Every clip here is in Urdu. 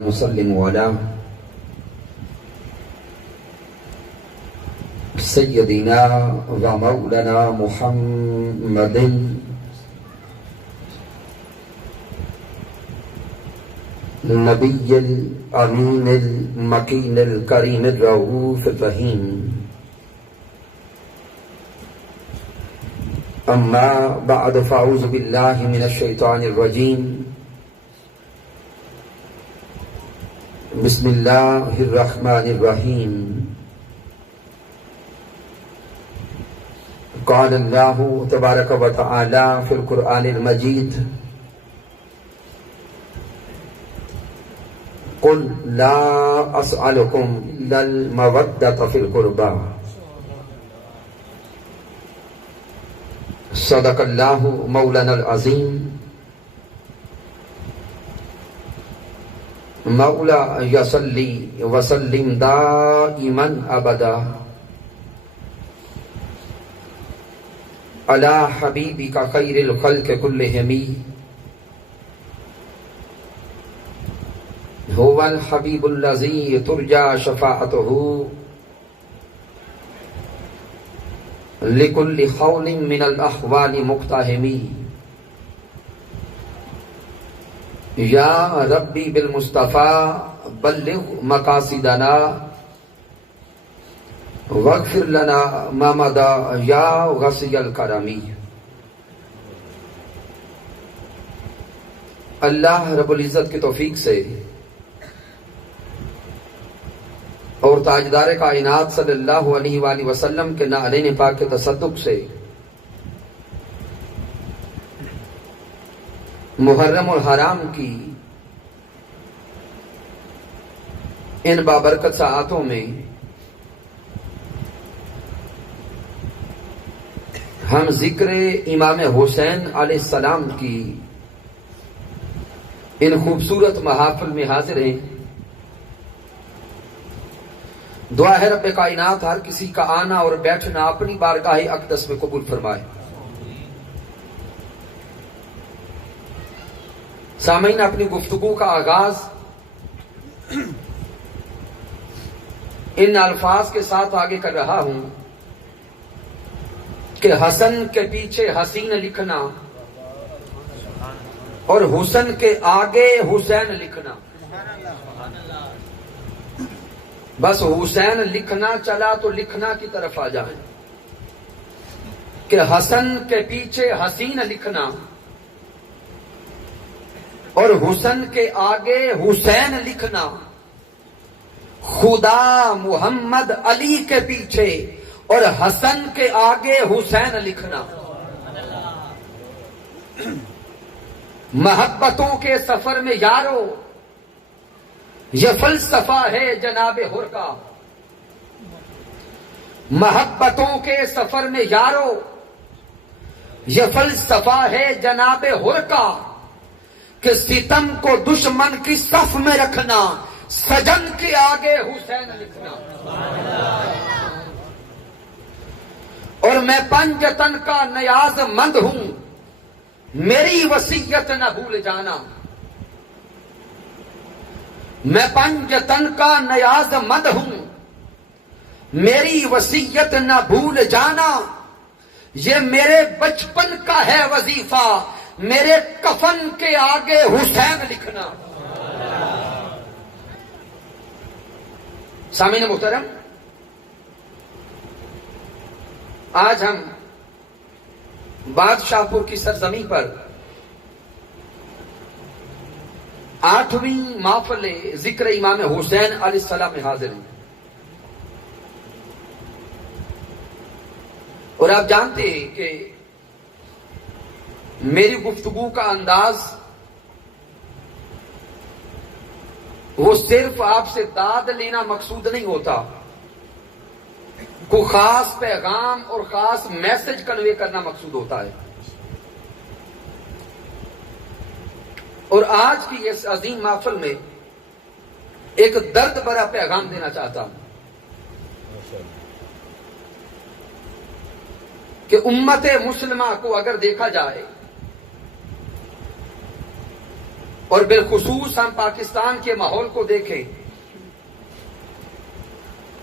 وسلم على سيدنا ومولانا محمد النبي الأمين المكين الكريم الرؤوف الرحيم. أما بعد فأعوذ بالله من الشيطان الرجيم. بسم الله الرحمن الرحيم. قال الله تبارك وتعالى في القرآن المجيد: قل لا أسألكم إلا المودة في القربى. صدق الله مولانا العظيم. مولا یصلی وسلم دائما ابدا علی حبیبک خیر الخلق کلہم هو الحبیب الذی ترجى شفاعته لكل حول من الاحوال مقتحم. یا ربی بالمصطفیٰ بلغ مقاصدنا واغفر لنا ما مضى یا غسی الکرمی. اللہ رب العزت کی توفیق سے اور تاجدار کائنات صلی اللہ علیہ وآلہ وسلم کے نعلین پاک کے تصدق سے محرم اور حرام کی ان بابرکت ساعتوں میں ہم ذکر امام حسین علیہ السلام کی ان خوبصورت محافل میں حاضر ہیں. دعا ہے رب کائنات ہر کسی کا آنا اور بیٹھنا اپنی بارگاہ اقدس میں قبول فرمائے. سامعین، اپنی گفتگو کا آغاز ان الفاظ کے ساتھ آگے کر رہا ہوں کہ حسن کے پیچھے حسین لکھنا اور حسن کے آگے حسین لکھنا. بس حسین لکھنا چلا تو لکھنا کی طرف آ جائیں کہ حسن کے پیچھے حسین لکھنا اور حسن کے آگے حسین لکھنا. خدا محمد علی کے پیچھے اور حسن کے آگے حسین لکھنا. محبتوں کے سفر میں یارو یہ فلسفہ ہے جناب حر کا. محبتوں کے سفر میں یارو یہ فلسفہ ہے جناب حر کا کہ ستم کو دشمن کی صف میں رکھنا، سجن کے آگے حسین لکھنا. اور میں پنجتن کا نیاز مند ہوں، میری وصیت نہ بھول جانا. میں پنجتن کا نیاز مند ہوں، میری وصیت نہ بھول جانا. یہ میرے بچپن کا ہے وظیفہ، میرے کفن کے آگے حسین لکھنا. سامعین محترم، آج ہم بادشاہ پور کی سرزمین پر 8ویں محفل ذکر امام حسین علیہ السلام میں حاضر ہیں. اور آپ جانتے ہیں کہ میری گفتگو کا انداز وہ صرف آپ سے داد لینا مقصود نہیں ہوتا، کوئی خاص پیغام اور خاص میسج کنوے کرنا مقصود ہوتا ہے. اور آج کی اس عظیم محفل میں ایک درد بھرا پیغام دینا چاہتا ہوں کہ امت مسلمہ کو اگر دیکھا جائے اور بالخصوص ہم پاکستان کے ماحول کو دیکھیں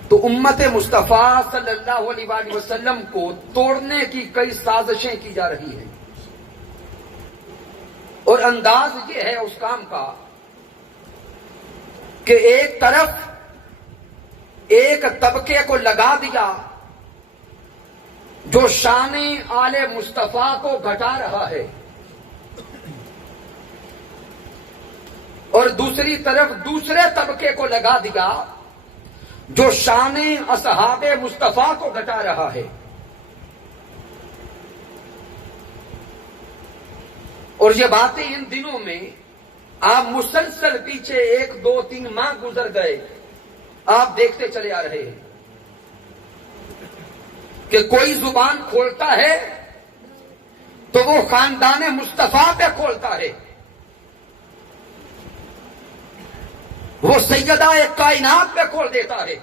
تو امت مصطفیٰ صلی اللہ علیہ وآلہ وسلم کو توڑنے کی کئی سازشیں کی جا رہی ہیں، اور انداز یہ ہے اس کام کا کہ ایک طرف ایک طبقے کو لگا دیا جو شان آل مصطفیٰ کو گھٹا رہا ہے، اور دوسری طرف دوسرے طبقے کو لگا دیا جو شان اصحاب مصطفیٰ کو گھٹا رہا ہے۔ اور یہ باتیں ان دنوں میں آپ مسلسل پیچھے 1 2 3 ماہ گزر گئے آپ دیکھتے چلے آ رہے ہیں کہ کوئی زبان کھولتا ہے تو وہ خاندان مصطفیٰ پہ کھولتا ہے، وہ سیدہ کائنات پہ کھول دیتا ہے،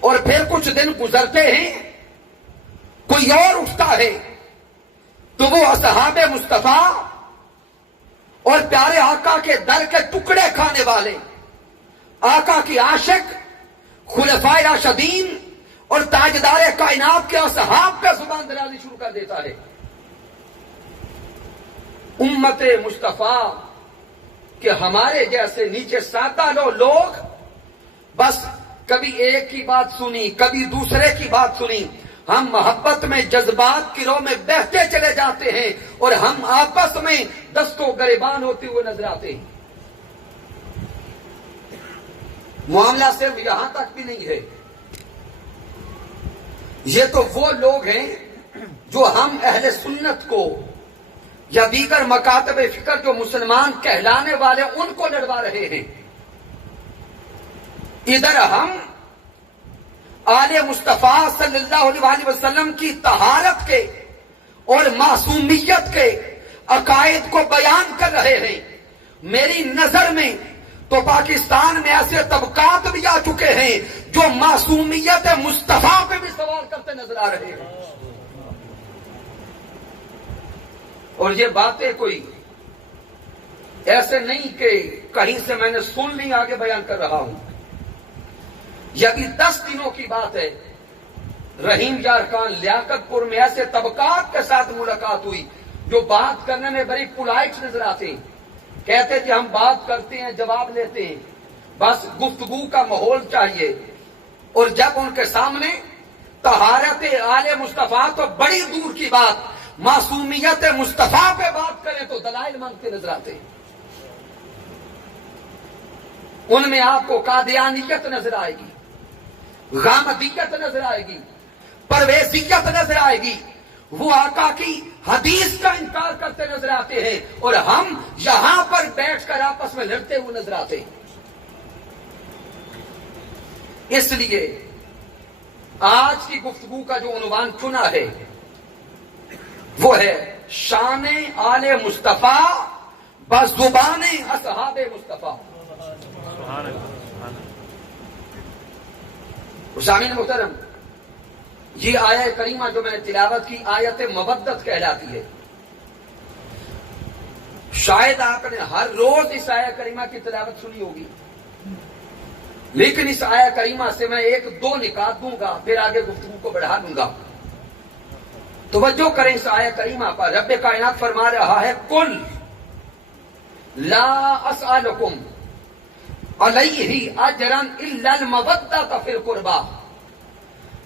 اور پھر کچھ دن گزرتے ہیں کوئی اور اٹھتا ہے تو وہ اصحاب مصطفیٰ اور پیارے آقا کے در کے ٹکڑے کھانے والے، آقا کی عاشق، خلفائے راشدین اور تاجدار کائنات کے اصحاب پہ زبان درازی شروع کر دیتا ہے۔ امت مصطفیٰ کہ ہمارے جیسے نیچے سادہ لوگ بس کبھی ایک کی بات سنی کبھی دوسرے کی بات سنی، ہم محبت میں جذبات کی رو میں بہتے چلے جاتے ہیں اور ہم آپس میں دست و گریبان ہوتے ہوئے نظر آتے ہیں۔ معاملہ صرف یہاں تک بھی نہیں ہے، یہ تو وہ لوگ ہیں جو ہم اہل سنت کو یا دیگر مکاتب فکر جو مسلمان کہلانے والے ان کو لڑوا رہے ہیں۔ ادھر ہم آل مصطفیٰ صلی اللہ علیہ وآلہ وسلم کی طہارت کے اور معصومیت کے عقائد کو بیان کر رہے ہیں۔ میری نظر میں تو پاکستان میں ایسے طبقات بھی آ چکے ہیں جو معصومیت مصطفیٰ پہ بھی سوال کرتے نظر آ رہے ہیں، اور یہ باتیں کوئی ایسے نہیں کہ کہیں سے میں نے سن لی آگے بیان کر رہا ہوں۔ یہ ابھی 10 دنوں کی بات ہے، رحیم یار خان لیاقت پور میں ایسے طبقات کے ساتھ ملاقات ہوئی جو بات کرنے میں بڑی پولائٹ نظر آتے ہیں، کہتے تھے ہم بات کرتے ہیں جواب لیتے ہیں، بس گفتگو کا ماحول چاہیے، اور جب ان کے سامنے طہارت آل مصطفیٰ تو بڑی دور کی بات، معصومیت مصطفیٰ پہ بات کریں تو دلائل مانگتے نظر آتے ہیں۔ ان میں آپ کو قادیانیت نظر آئے گی، غامدیت نظر آئے گی، پرویزیت نظر آئے گی، وہ آقا کی حدیث کا انکار کرتے نظر آتے ہیں، اور ہم یہاں پر بیٹھ کر آپس میں لڑتے ہوئے نظر آتے ہیں۔ اس لیے آج کی گفتگو کا جو عنوان چنا ہے وہ ہے شان آل مصطفیٰ بزبان اصحاب مصطفیٰ۔ سامعین محترم، یہ آیت کریمہ جو میں نے تلاوت کی آیت مودت کہلاتی ہے۔ شاید آپ نے ہر روز اس آیت کریمہ کی تلاوت سنی ہوگی، لیکن اس آیت کریمہ سے میں 1 2 نکات دوں گا، پھر آگے گفتگو کو بڑھا دوں گا۔ توجہ کریں اس آیت کریمہ پر، رب کائنات فرما رہا ہے قل لا اسألکم علیہ اجرا الا المودۃ فی القربی۔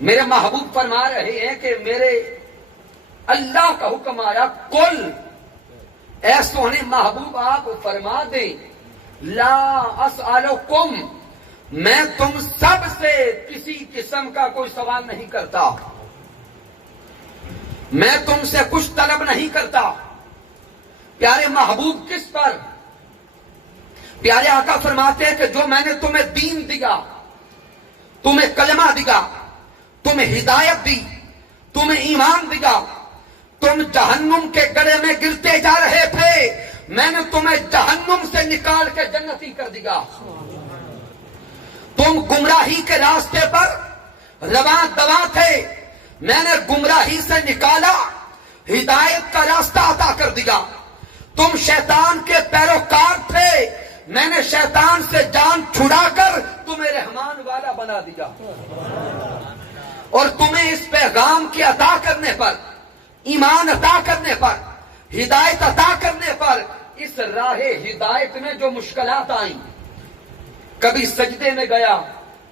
میرے محبوب فرما رہے ہیں کہ میرے اللہ کا حکم آیا، قل اے سونے محبوب آپ فرما دیں، لا اسألکم میں تم سب سے کسی قسم کا کوئی سوال نہیں کرتا، میں تم سے کچھ طلب نہیں کرتا۔ پیارے محبوب کس پر؟ پیارے آقا فرماتے ہیں کہ جو میں نے تمہیں دین دیا، تمہیں کلمہ دیا، تمہیں ہدایت دی، تمہیں ایمان دیا، تم جہنم کے گڑھے میں گرتے جا رہے تھے، میں نے تمہیں جہنم سے نکال کے جنتی کر دیا۔ تم گمراہی کے راستے پر رواں دواں تھے، میں نے گمراہی سے نکالا، ہدایت کا راستہ عطا کر دیا۔ تم شیطان کے پیروکار تھے، میں نے شیطان سے جان چھڑا کر تمہیں رحمان والا بنا دیا، اور تمہیں اس پیغام کی عطا کرنے پر، ایمان عطا کرنے پر، ہدایت عطا کرنے پر، اس راہ ہدایت میں جو مشکلات آئیں، کبھی سجدے میں گیا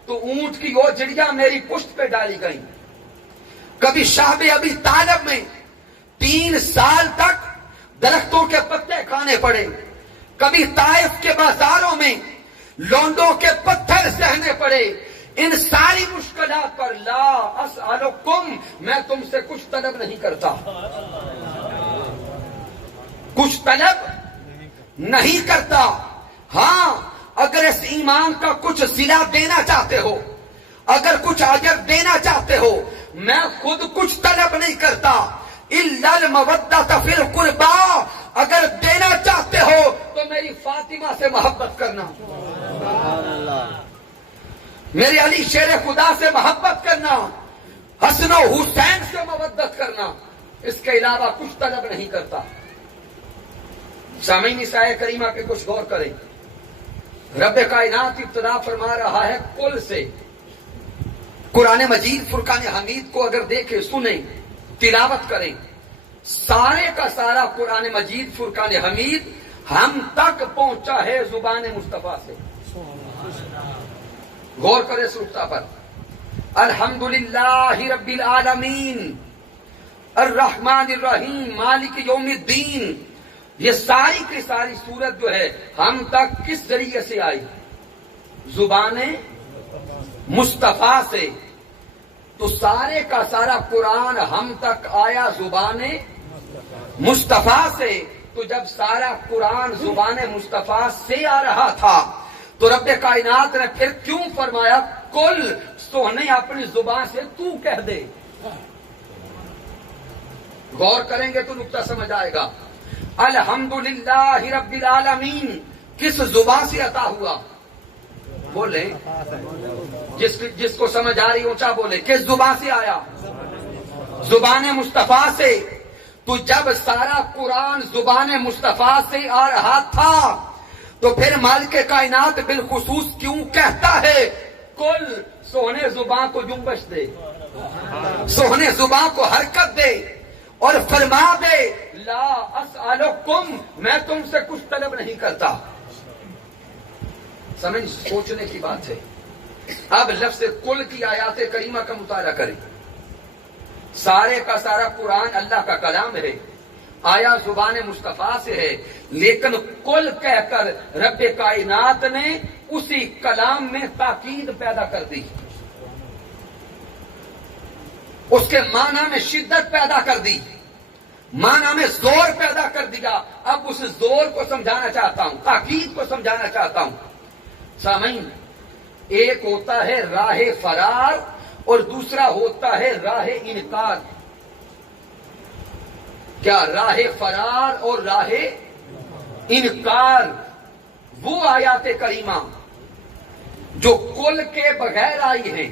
تو اونٹ کی اوجڑیاں میری پشت پہ ڈالی گئیں، کبھی شعب ابی طالب میں 3 سال تک درختوں کے پتے کھانے پڑے، کبھی طائف کے بازاروں میں لونڈوں کے پتھر سہنے پڑے، ان ساری مشکلات پر لا اسألکم، میں تم سے کچھ طلب نہیں کرتا، کچھ طلب نہیں کرتا۔ ہاں اگر اس ایمان کا کچھ صلہ دینا چاہتے ہو، اگر کچھ اجر دینا چاہتے ہو، میں خود کچھ طلب نہیں کرتا، الا المودۃ فی القربى، اگر دینا چاہتے ہو تو میری فاطمہ سے محبت کرنا، میرے علی شیر خدا سے محبت کرنا، حسن و حسین سے مودت کرنا، اس کے علاوہ کچھ طلب نہیں کرتا۔ سامعین اس آیت کریمہ پہ کچھ غور کریں۔ رب کائنات ابتدا فرما رہا ہے کل سے۔ قرآن مجید فرقان حمید کو اگر دیکھیں، سنیں، تلاوت کریں، سارے کا سارا قرآن مجید فرقان حمید ہم تک پہنچا ہے زبان مصطفیٰ سے۔ غور کرے اس نقطہ پر۔ الحمدللہ رب العالمین الرحمن الرحیم مالک یوم الدین، یہ ساری کی ساری صورت جو ہے ہم تک کس ذریعے سے آئی؟ زبان مصطفیٰ سے۔ تو سارے کا سارا قرآن ہم تک آیا زبان مصطفیٰ سے۔ تو جب سارا قرآن زبان مصطفیٰ سے آ رہا تھا تو رب کائنات نے پھر کیوں فرمایا کل سونے اپنی زبان سے تو کہہ دے؟ غور کریں گے تو نقطہ سمجھ آئے گا۔ الحمدللہ رب العالمین کس زبان سے عطا ہوا؟ بولیں، جس کو سمجھ آ رہی اونچا بولے، کس زبان سے آیا؟ زبان مصطفیٰ سے۔ تو جب سارا قرآن زبان مصطفیٰ سے آ رہا تھا تو پھر مالک کائنات بالخصوص کیوں کہتا ہے کل سونے زبان کو جنبش دے، سونے زبان کو حرکت دے اور فرما دے لا اسألکم، میں تم سے کچھ طلب نہیں کرتا۔ سمجھ، سوچنے کی بات ہے۔ اب لفظ کل کی آیات کریمہ کا مطالعہ کریں۔ سارے کا سارا قرآن اللہ کا کلام ہے، آیا زبان مصطفیٰ سے ہے، لیکن کل کہہ کر رب کائنات نے اسی کلام میں تاکید پیدا کر دی، اس کے معنی میں شدت پیدا کر دی، معنی میں زور پیدا کر دیا۔ اب اس زور کو سمجھانا چاہتا ہوں، تاکید کو سمجھانا چاہتا ہوں۔ سامعین، ایک ہوتا ہے راہ فرار اور دوسرا ہوتا ہے راہ انکار۔ کیا راہ فرار اور راہ انکار؟ وہ آیات کریمہ جو کل کے بغیر آئی ہیں،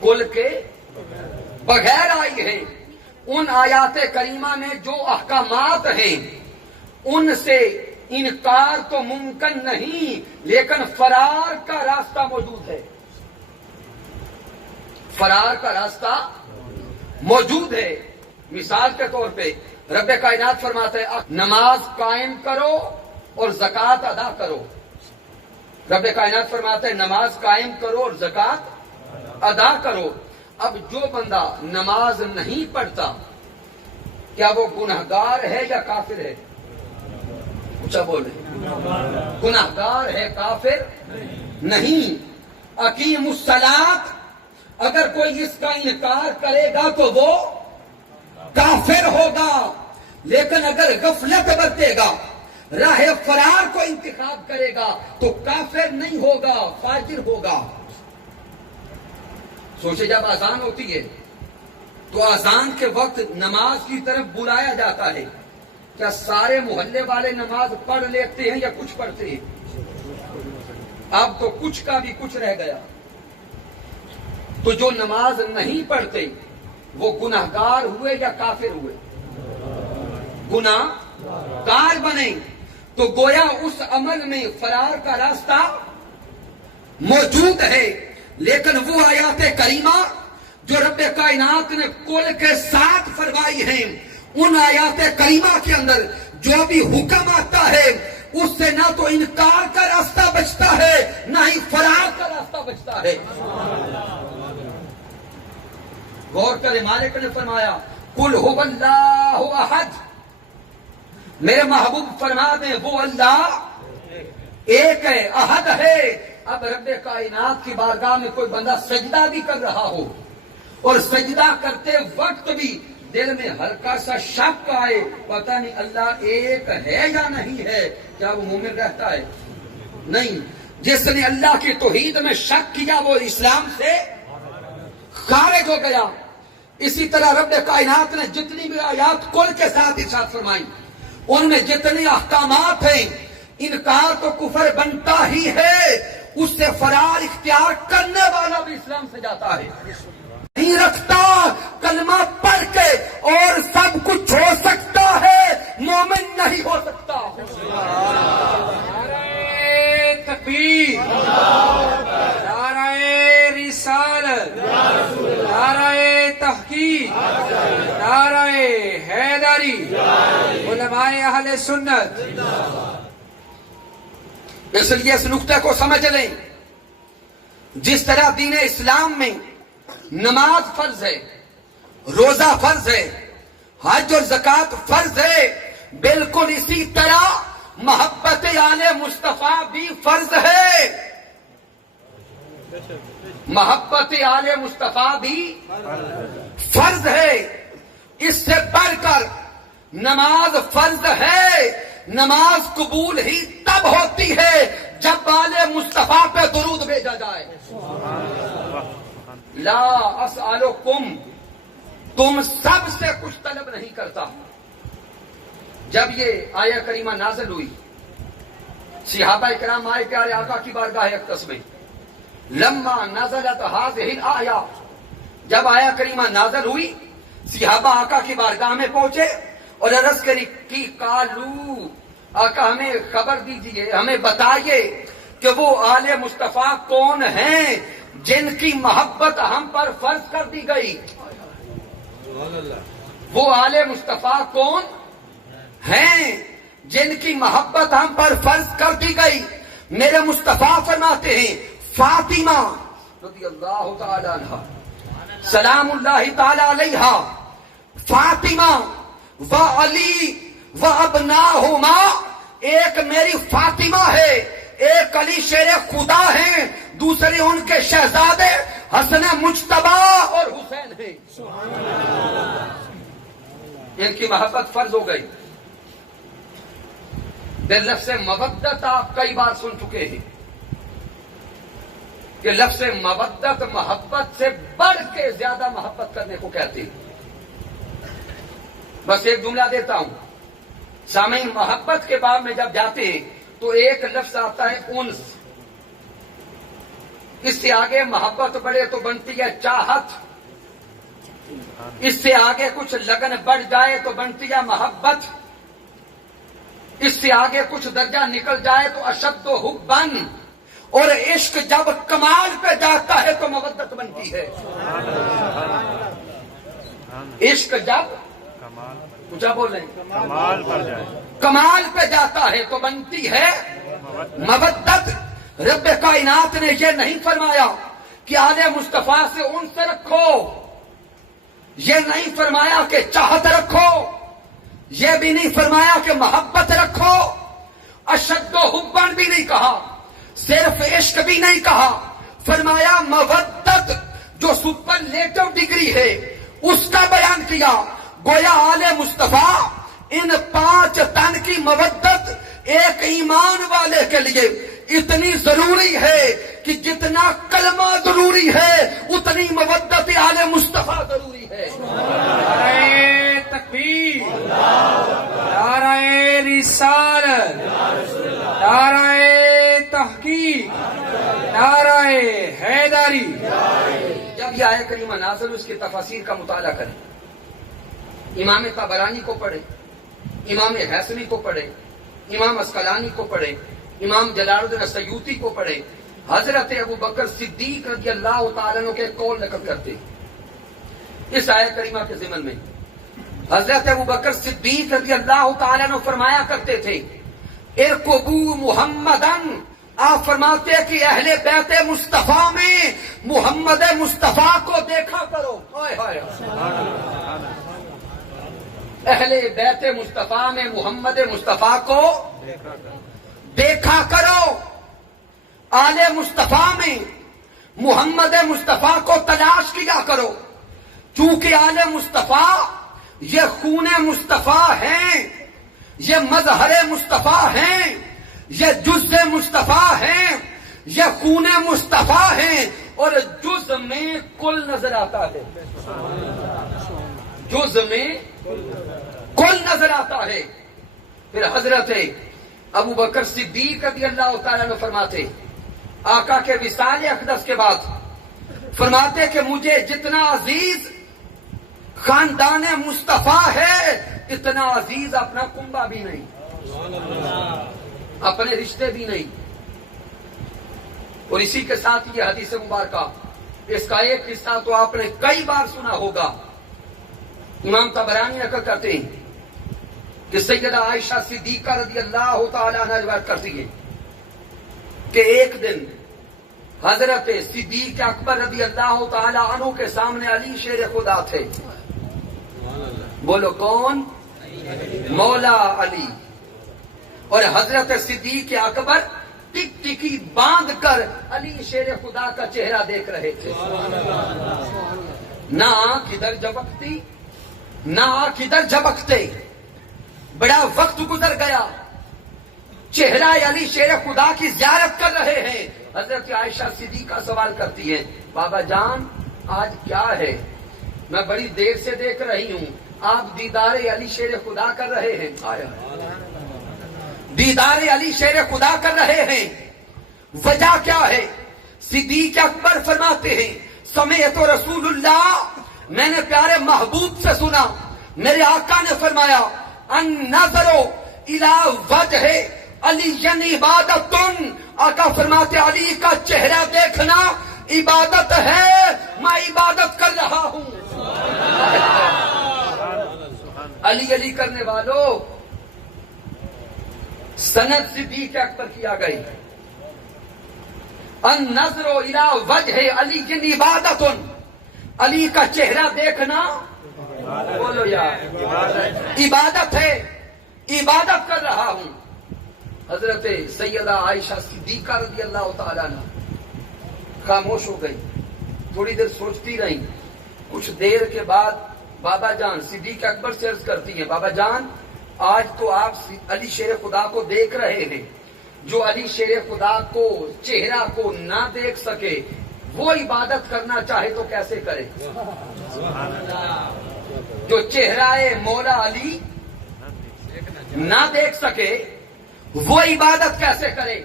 کل کے بغیر آئی ہیں، ان آیات کریمہ میں جو احکامات ہیں ان سے انکار تو ممکن نہیں، لیکن فرار کا راستہ موجود ہے، فرار کا راستہ موجود ہے۔ مثال کے طور پہ رب کائنات فرماتے ہیں نماز قائم کرو اور زکوٰۃ ادا کرو۔ رب کائنات فرماتے ہیں نماز قائم کرو اور زکوٰۃ ادا کرو۔ اب جو بندہ نماز نہیں پڑھتا، کیا وہ گنہگار ہے یا کافر ہے؟ اچھا بولے، گنہگار ہے، کافر نہیں۔ اقیم الصلاۃ، اگر کوئی اس کا انکار کرے گا تو وہ کافر ہوگا، لیکن اگر غفلت برتے گا، راہ فرار کو انتخاب کرے گا تو کافر نہیں ہوگا، فاجر ہوگا۔ سوچے، جب اذان ہوتی ہے تو اذان کے وقت نماز کی طرف بلایا جاتا ہے، کیا سارے محلے والے نماز پڑھ لیتے ہیں یا کچھ پڑھتے ہیں؟ اب تو کچھ کا بھی کچھ رہ گیا۔ تو جو نماز نہیں پڑھتے وہ گناہگار ہوئے یا کافر ہوئے؟ کار بنے تو گویا اس عمل میں فرار کا راستہ موجود ہے. لیکن وہ آیات کریمہ جو رب کائنات نے کل کے ساتھ فرمائی ہیں، ان آیات کریمہ کے اندر جو بھی حکم آتا ہے اس سے نہ تو انکار کا راستہ بچتا ہے نہ ہی فرار کا راستہ بچتا ہے. غور کرے، مالک نے فرمایا قل هو اللہ احد، میرے محبوب فرما دیں وہ اللہ ایک ہے، احد ہے. اب رب کائنات کی بارگاہ میں کوئی بندہ سجدہ بھی کر رہا ہو اور سجدہ کرتے وقت بھی دل میں ہلکا سا شک آئے، پتہ نہیں اللہ ایک ہے یا نہیں ہے، کیا وہ مومن رہتا ہے؟ نہیں. جس نے اللہ کی توحید میں شک کیا وہ اسلام سے خارج ہو گیا. اسی طرح رب کائنات نے جتنی بھی آیات کل کے ساتھ ارشاد فرمائی، ان میں جتنے احکامات ہیں، انکار تو کفر بنتا ہی ہے، اس سے فرار اختیار کرنے والا بھی اسلام سے جاتا ہے. نہیں رکھتا کلمہ پڑھ کے اور سب کچھ ہو سکتا ہے، مومن نہیں ہو سکتا. نعرہ تکبیر، نعرہ رسالت، نعرہ تحقیق، نعرہ حیدری، علماء اہل سنت. اس لیے اس نقطے کو سمجھ لیں، جس طرح دین اسلام میں نماز فرض ہے، روزہ فرض ہے، حج اور زکوٰۃ فرض ہے، بالکل اسی طرح محبت آل مصطفیٰ بھی فرض ہے. محبت آل مصطفیٰ بھی فرض ہے. اس سے بڑھ کر نماز فرض ہے. نماز قبول ہی تب ہوتی ہے جب آل مصطفیٰ پہ درود بھیجا جائے. لا اسألکم، تم سب سے کچھ طلب نہیں کرتا. جب یہ آیہ کریمہ نازل ہوئی، صحابہ کرام آئے پیارے آقا کی بارگاہ اقدس میں، لما نزلت هذه الآیہ، جب آیہ کریمہ نازل ہوئی صحابہ آقا کی بارگاہ میں پہنچے اور عرض کری کی قالو، آقا ہمیں خبر دیجئے، ہمیں بتائیے کہ وہ آل مصطفیٰ کون ہیں جن کی محبت ہم پر فرض کر دی گئی. وہ آل مصطفیٰ کون ہیں جن کی محبت ہم پر فرض کر دی گئی. میرے مصطفیٰ فرماتے ہیں فاطمہ رضی اللہ تعالی عنہ سلام اللہ تعالی علیہا، فاطمہ و علی و ابناہما، ایک میری فاطمہ ہے، ایک علی شیر خدا ہیں، دوسرے ان کے شہزادے حسن مجتبی اور حسین ہیں. ان کی محبت فرض ہو گئی. لفظ مودت آپ کئی بار سن چکے ہیں کہ لفظ مودت محبت سے بڑھ کے زیادہ محبت کرنے کو کہتے ہیں. بس ایک جملہ دیتا ہوں، سامعین، محبت کے باب میں جب جاتے ہیں تو ایک لفظ آتا ہے انس، اس سے آگے محبت بڑھے تو بنتی ہے چاہت، اس سے آگے کچھ لگن بڑھ جائے تو بنتی ہے محبت، اس سے آگے کچھ درجہ نکل جائے تو اشد و حبن، اور عشق جب کمال پہ جاتا ہے تو مودت بنتی ہے. عشق جب کچھ بول رہے ہیں کمال پہ جاتا ہے تو بنتی ہے مودت. رب کائنات نے یہ نہیں فرمایا کہ آل مصطفیٰ سے انس رکھو، یہ نہیں فرمایا کہ چاہت رکھو، یہ بھی نہیں فرمایا کہ محبت رکھو، اشد و حبن بھی نہیں کہا، صرف عشق بھی نہیں کہا، فرمایا مودت جو سپرلیٹو ڈگری ہے اس کا بیان کیا. گویا آل مصطفیٰ ان 5 تن کی مودت ایک ایمان والے کے لیے اتنی ضروری ہے کہ جتنا کلمہ ضروری ہے اتنی مودت آل مصطفیٰ ضروری ہے. نعرہ تکبیر، نعرہ رسالت، نعرہ تحقیق، نعرہ حیدری. جب یہ آیہ کریمہ نازل اس کی تفاسیر کا مطالعہ کریں، امام طبرانی کو پڑھیں، امام حسنی کو پڑھے، امام اسقلانی کو پڑھے، امام جلال الدین السیوطی کو پڑھے، حضرت ابو بکر صدیق رضی اللہ تعالیٰ عنہ کے قول نقل کرتے اس آیت کریمہ کے ضمن میں۔ حضرت ابو بکر صدیق رضی اللہ تعالیٰ عنہ فرمایا کرتے تھے ارکبو محمدن، آپ فرماتے کہ اہل بیت مصطفیٰ میں محمد مصطفیٰ کو دیکھا کرو۔ اہل بیت مصطفیٰ میں محمد مصطفیٰ کو دیکھا کرو، آل مصطفیٰ میں محمد مصطفیٰ کو تلاش کیا کرو، چونکہ آل مصطفیٰ یہ خون مصطفیٰ ہیں، یہ مظہر مصطفیٰ ہیں، یہ جز مصطفیٰ ہیں، یہ خون مصطفیٰ ہیں، اور جز میں کل نظر آتا ہے، جز میں کل نظر آتا ہے۔ پھر حضرت ابو بکر صدیق رضی اللہ تعالیٰ عنہ فرماتے آقا کے وصال اقدس کے بعد فرماتے کہ مجھے جتنا عزیز خاندان مصطفیٰ ہے اتنا عزیز اپنا کنبہ بھی نہیں، اپنے رشتے بھی نہیں۔ اور اسی کے ساتھ یہ حدیث مبارکہ، اس کا ایک حصہ تو آپ نے کئی بار سنا ہوگا، امام طبرانی نقل کرتے ہیں کہ سیدہ عائشہ صدیقہ رضی اللہ تعالیٰ عنہ روایت کرتی ہے کہ ایک دن حضرت صدیق اکبر رضی اللہ تعالیٰ عنہ کے سامنے علی شیر خدا تھے۔ بولو کون؟ مولا علی۔ اور حضرت صدیق اکبر ٹک ٹکی باندھ کر علی شیر خدا کا چہرہ دیکھ رہے تھے، نہ آنکھ ادھر جھپکتی نہ آنکھ ادھر جھپکتے۔ بڑا وقت گزر گیا، چہرہ علی شیر خدا کی زیارت کر رہے ہیں۔ حضرت عائشہ صدیقہ سوال کرتی ہیں بابا جان آج کیا ہے؟ میں بڑی دیر سے دیکھ رہی ہوں آپ دیدار علی شیر خدا کر رہے ہیں، دیدار علی شیر خدا کر رہے ہیں، وجہ کیا ہے؟ صدیق اکبر فرماتے ہیں سمعت رسول اللہ، میں نے پیارے محبوب سے سنا، میرے آقا نے فرمایا النظر الی وجہ علی عبادت، آقا فرماتے علی کا چہرہ دیکھنا عبادت ہے، میں عبادت کر رہا ہوں۔ علی علی کرنے والوں سند صدیق اکبر کیا گئی، النظر الی وجہ علی عبادت، علی کا چہرہ دیکھنا بولو یار عبادت ہے، عبادت کر رہا ہوں۔ حضرت سیدہ عائشہ صدیقہ رضی اللہ تعالیٰ عنہ خاموش ہو گئی، تھوڑی دیر سوچتی رہی، کچھ دیر کے بعد بابا جان صدیق اکبر سے عرض کرتی ہیں بابا جان آج تو آپ علی شیر خدا کو دیکھ رہے ہیں، جو علی شیر خدا کو چہرہ کو نہ دیکھ سکے وہ عبادت کرنا چاہے تو کیسے کرے؟ جو چہرہ مولا علی نہ دیکھ سکے وہ عبادت کیسے کرے؟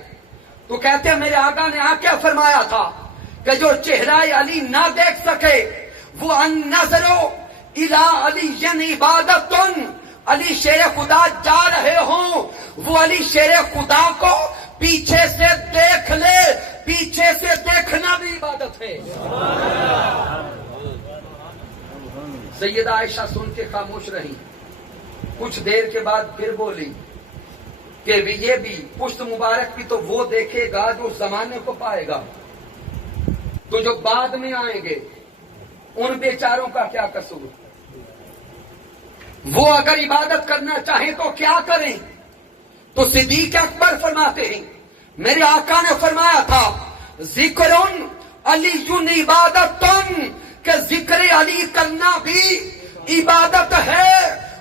تو کہتے ہیں میرے آقا نے آ کیا فرمایا تھا کہ جو چہرہ علی نہ دیکھ سکے وہ النظر الی علی عبادت، علی شیر خدا جا رہے ہوں وہ علی شیر خدا کو پیچھے سے دیکھ لے، پیچھے سے دیکھنا بھی عبادت ہے۔ سیدہ عائشہ سن کے خاموش رہی، کچھ دیر کے بعد پھر بولی کہ یہ بھی پشت مبارک بھی تو وہ دیکھے گا جو زمانے کو پائے گا، تو جو بعد میں آئیں گے ان بیچاروں کا کیا قصور؟ وہ اگر عبادت کرنا چاہیں تو کیا کریں؟ تو صدیق اکبر فرماتے ہیں میرے آقا نے فرمایا تھا ذکر علی عبادت، کہ ذکر علی کرنا بھی عبادت ہے،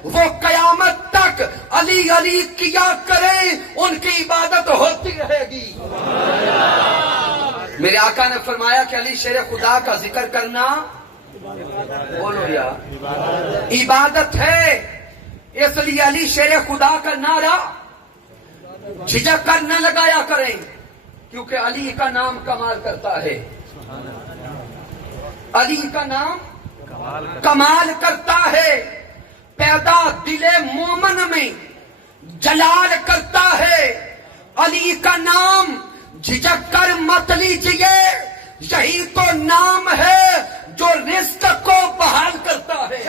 وہ قیامت تک علی علی کیا کریں ان کی عبادت ہوتی رہے گی۔ میرے آقا نے فرمایا کہ علی شیر خدا کا ذکر کرنا بولو یار عبادت ہے، اس لیے علی شیر خدا کا نعرہ جھجک کر نہ لگایا کریں، کیونکہ علی کا نام کمال کرتا ہے، علی کا نام کمال کرتا ہے۔ پیدا دل مومن میں جلال کرتا ہے علی کا نام جھجک کر مت لیجیے، یہی تو نام ہے جو رزق کو بحال کرتا ہے۔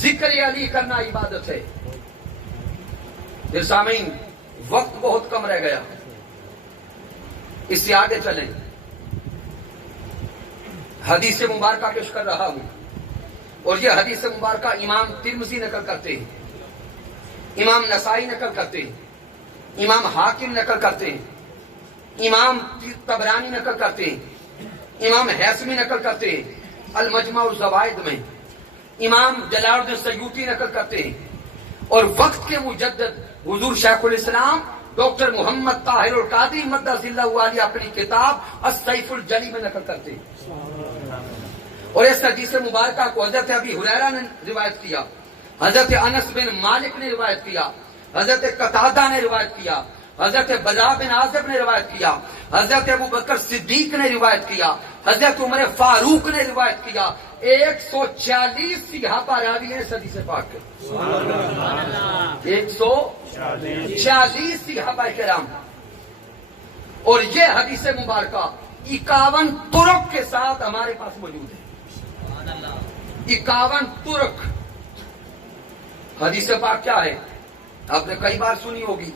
ذکر علی کرنا عبادت ہے۔ سامعین، وقت بہت کم رہ گیا، اس سے آگے چلیں۔ حدیث مبارکہ پیش کر رہا ہوں، اور یہ حدیث مبارکہ امام ترمذی نقل کرتے ہیں، امام نسائی نقل کرتے ہیں، امام حاکم نقل کرتے ہیں، امام طبرانی نقل کرتے ہیں، امام حیثمی نقل کرتے ہیں المجمع الزوائد میں، امام جلال الدین سیوطی نقل کرتے ہیں، اور وقت کے مجدد حضور شیخ الاسلام ڈاکٹر محمد طاہر القادری مدث اللہ علیہ اپنی کتاب السیف الجلی میں نقل کرتے ہیں۔ اور اس حدیث مبارکہ کو حضرت ابی ہریرہ نے روایت کیا، حضرت انس بن مالک نے روایت کیا، حضرت قتادہ نے روایت کیا، حضرت براء بن عازب نے روایت کیا، حضرت ابو بکر صدیق نے روایت کیا، حضرت عمر فاروق نے روایت کیا۔ 140 صحابہ راوی ہیں اس حدیث پاک کے، 140 صحابہ کرام، اور یہ حدیث مبارکہ 51 طرق کے ساتھ ہمارے پاس موجود ہے۔ 51 طرق۔ حدیث پاک کیا ہے آپ نے کئی بار سنی ہوگی،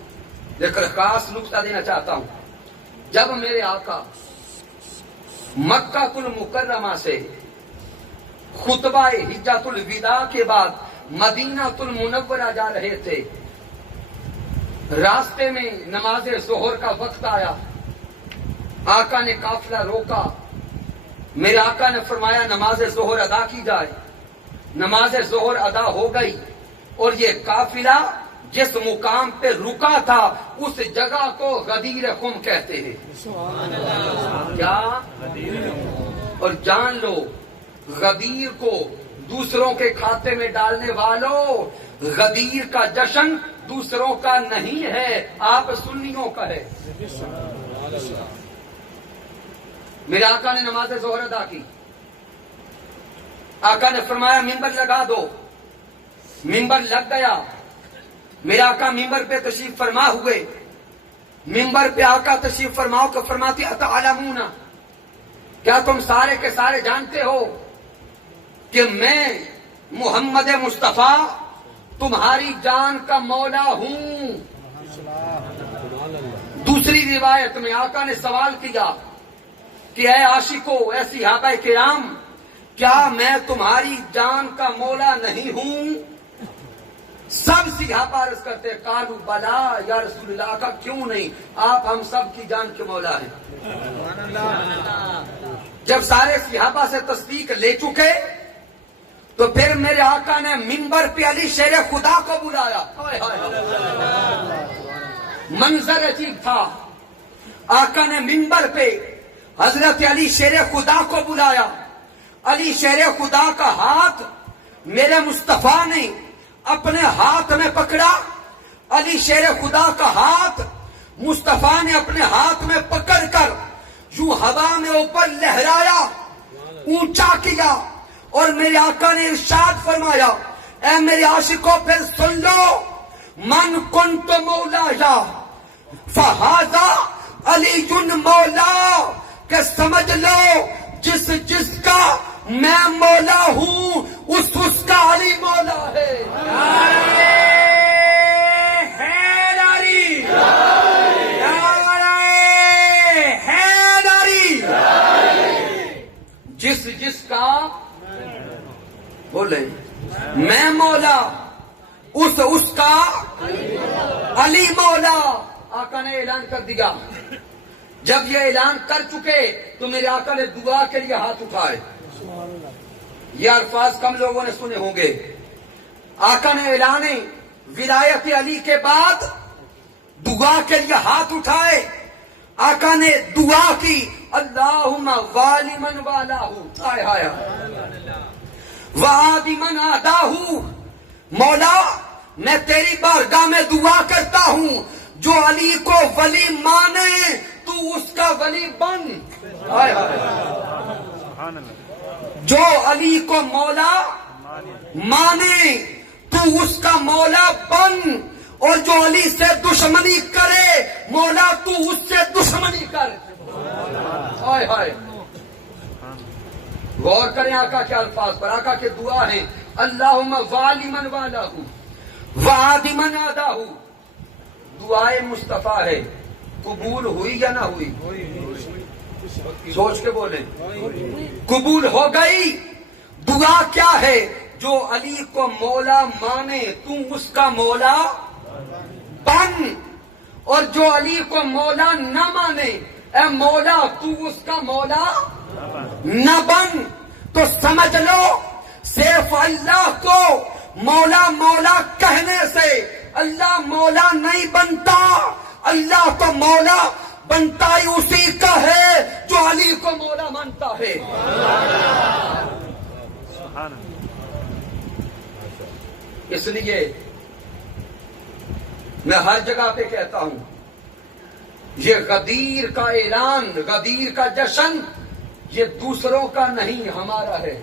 لیکن خاص نقطہ دینا چاہتا ہوں۔ جب میرے آقا مکہ المکرمہ سے خطبہ حجۃ الوداع کے بعد مدینہ المنورہ جا رہے تھے، راستے میں نماز ظہر کا وقت آیا، آقا نے قافلہ روکا، میرے آقا نے فرمایا نماز ظہر ادا کی جائے، نماز ظہر ادا ہو گئی، اور یہ قافلہ جس مقام پہ رکا تھا اس جگہ کو غدیر خم کہتے ہیں۔ کیا؟ اور جان لو، غدیر کو دوسروں کے کھاتے میں ڈالنے والوں، غدیر کا جشن دوسروں کا نہیں ہے، آپ سنیوں کا ہے۔ میرے آقا نے نماز ظہر ادا کی، آقا نے فرمایا ممبر لگا دو، ممبر لگ گیا، میرے آقا ممبر پہ تشریف فرما ہوئے، ممبر پہ آقا تشریف فرماؤ کہ فرماتی اتعلمون، کیا تم سارے کے سارے جانتے ہو کہ میں محمد مصطفیٰ تمہاری جان کا مولا ہوں؟ دوسری روایت میں آقا نے سوال کیا کہ اے عاشقو، اے صحابہ کرام، کیا میں تمہاری جان کا مولا نہیں ہوں؟ سب صحابہ عرض کرتے قالوا بلا یا رسول اللہ، کا کیوں نہیں، آپ ہم سب کی جان کے مولا ہیں۔ جب سارے صحابہ سے تصدیق لے چکے تو پھر میرے آقا نے منبر پہ علی شیر خدا کو بلایا۔ منظر عجیب تھا، آقا نے منبر پہ حضرت علی شیر خدا کو بلایا، علی شیر خدا کا ہاتھ میرے مصطفیٰ نے اپنے ہاتھ میں پکڑا، علی شیر خدا کا ہاتھ مصطفیٰ نے اپنے ہاتھ میں پکڑ کر یوں ہوا میں اوپر لہرایا، اونچا کیا، اور میرے آقا نے ارشاد فرمایا اے میرے عاشقوں پھر سن لو، من کنت مولایا فہذا علی مولا، کہ سمجھ لو جس جس کا میں مولا ہوں اس کا علی مولا ہے۔ حیدری، حیدری، جس جس کا بولے میں مولا اس کا علی مولا۔ آقا نے اعلان کر دیا۔ جب یہ اعلان کر چکے تو میرے آقا نے دعا کے لیے ہاتھ اٹھائے۔ یہ الفاظ کم لوگوں نے سنے ہوں گے۔ آقا نے اعلان ولایت علی کے بعد دعا کے لیے ہاتھ اٹھائے، آقا نے دعا کی اللہم والی من والاہ، وعادی من عاداہ، مولا میں تیری بارگاہ میں دعا کرتا ہوں جو علی کو ولی مانے تو اس کا ولی بن۔ جو علی کو مولا مانے تو اس کا مولا بن، اور جو علی سے دشمنی کرے مولا تو اس سے دشمنی کر۔ ہائے ہائے، غور کریں آقا کے الفاظ پر، آقا کے دعا ہیں اللہم والی من والاہ وعادی من عاداہ۔ دعائے مصطفیٰ ہے، قبول ہوئی یا نہ ہوئی؟ سوچ کے بولیں، قبول ہو گئی۔ دعا کیا ہے؟ جو علی کو مولا مانے تو اس کا مولا بن، اور جو علی کو مولا نہ مانے اے مولا تو اس کا مولا نہ بن۔ تو سمجھ لو صرف اللہ کو مولا مولا کہنے سے اللہ مولا نہیں بنتا، اللہ تو مولا بنتا ہی اسی کا ہے جو علی کو مولا مانتا ہے۔ اس لیے میں ہر جگہ پہ کہتا ہوں یہ غدیر کا اعلان، غدیر کا جشن یہ دوسروں کا نہیں ہمارا ہے۔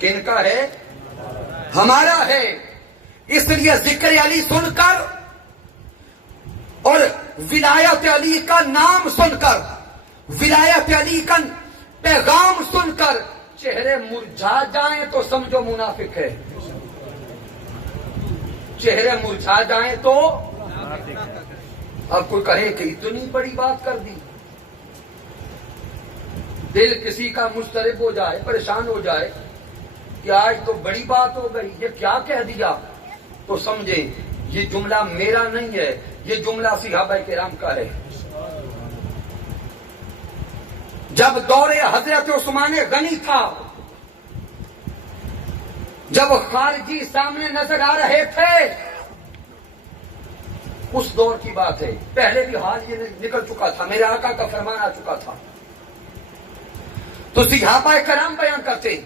کن کا ہے؟ ہمارا ہے۔ اس لیے ذکر علی سن کر اور ولایت علی کا نام سن کر، ولایت علی کا پیغام سن کر چہرے مرجھا جائیں تو سمجھو منافق ہے، چہرے مرجھا جائیں تو۔ اب کوئی کہے کہ اتنی بڑی بات کر دی، دل کسی کا مضطرب ہو جائے، پریشان ہو جائے کہ آج تو بڑی بات ہو گئی، یہ کیا کہہ دیا، تو سمجھیں یہ جملہ میرا نہیں ہے، یہ جملہ صحابہ کرام کا ہے۔ جب دور حضرت عثمان غنی تھا، جب خارجی سامنے نظر آ رہے تھے، اس دور کی بات ہے، پہلے بھی حال یہ نکل چکا تھا، میرے آقا کا فرمان آ چکا تھا، تو صحابہ کرام بیان کرتے